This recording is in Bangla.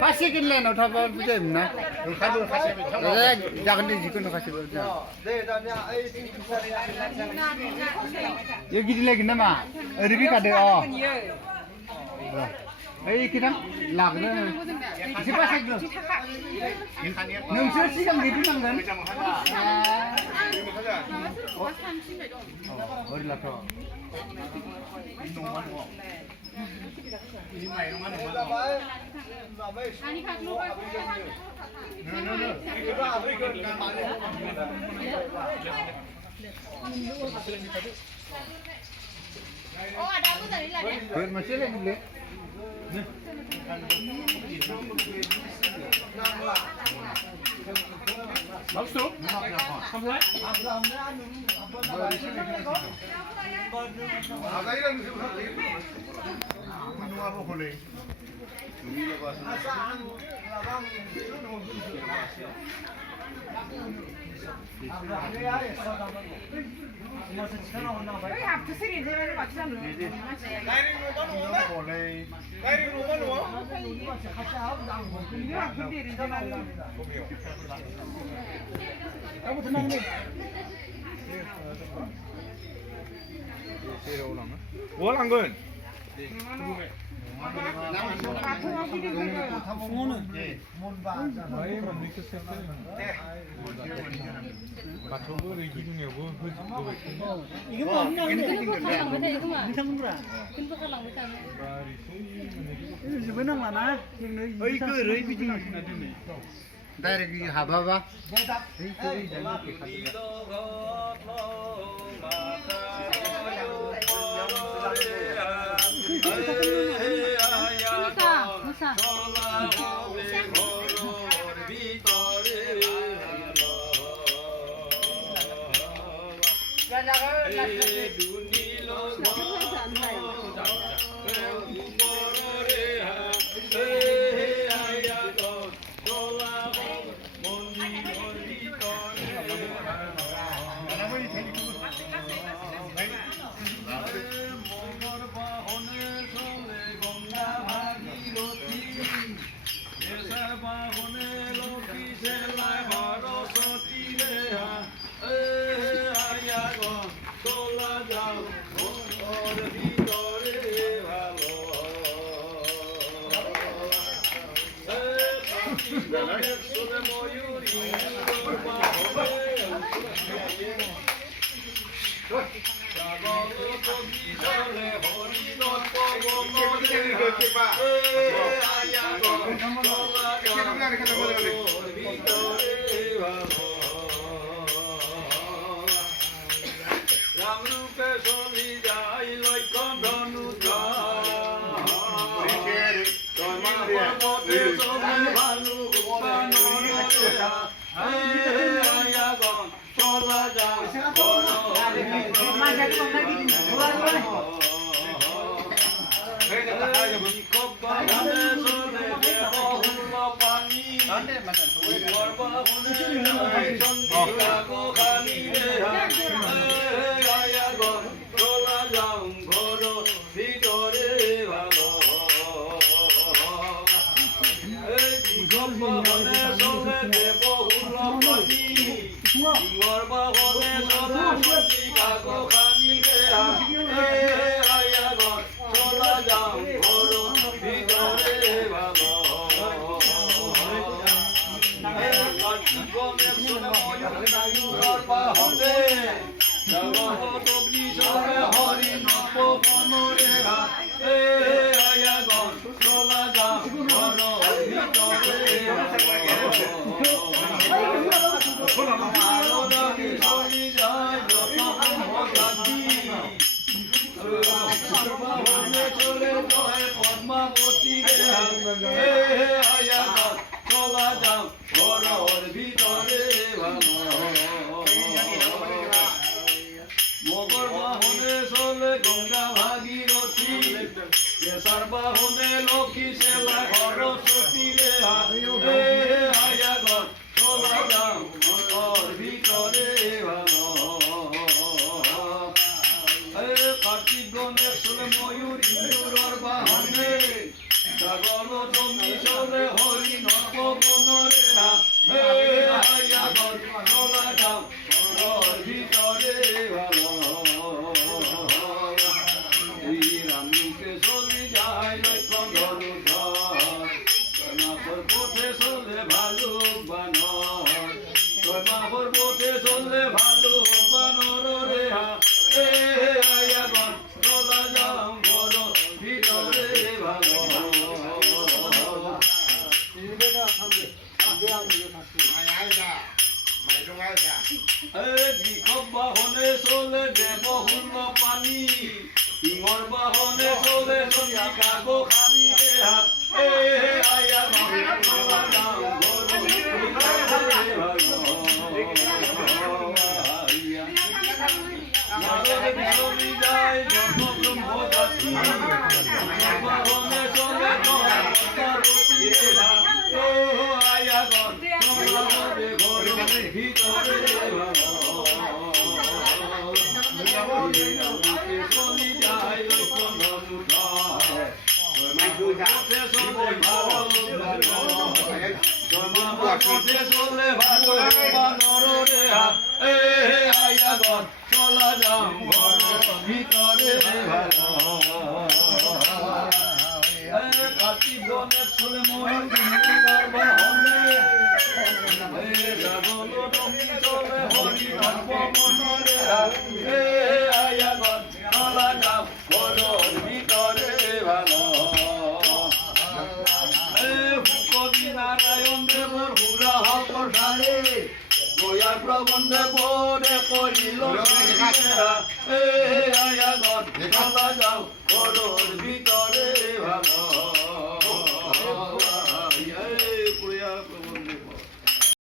खासि किनलाय थाबा बुजायोमोन ना जागोन दे जिखुनु खासिबो ये गिदिर लागोन नामा ओरै फैखादो ओइ किदां लागोन एसे बासायग्रो नोंसोर सिगां दैदेननांगोन ओरै लाथ' masih lagi beli. Bagus tuh. 월안근 Dari hababa. Mojuri, Mojuri, Mojuri, পথে চলে ভালো বানর তোর মাহর পথে চলে ভালো বানর রে হা এ আয়া গন চলা যাও ঘর ভিতরে ভালো বাহনে চলে দেব শূন্য পানী ইঙৰ বাহনে চলে কাকো খানি আয়া চলি যায় বাহনে চলে আয়া গন ঘর ভিতরে চলি যায় পথে চলে ভালো বানর রে এ আয়া গন চলা যাও ঘর ভিতরে ভালো কাটি গনে চলে ময়ূর বাহনে ছাগল রঙি চলে হরি মনরে এ আয়া গন চলা যাও ঘর ভিতরে ভালো নারায়ণ দেবর হুরা হকর সারে দয়ার প্রবন্ধে পরে করিল এ আয়া গন চলা যাও ঘরের ভিতরে ভালো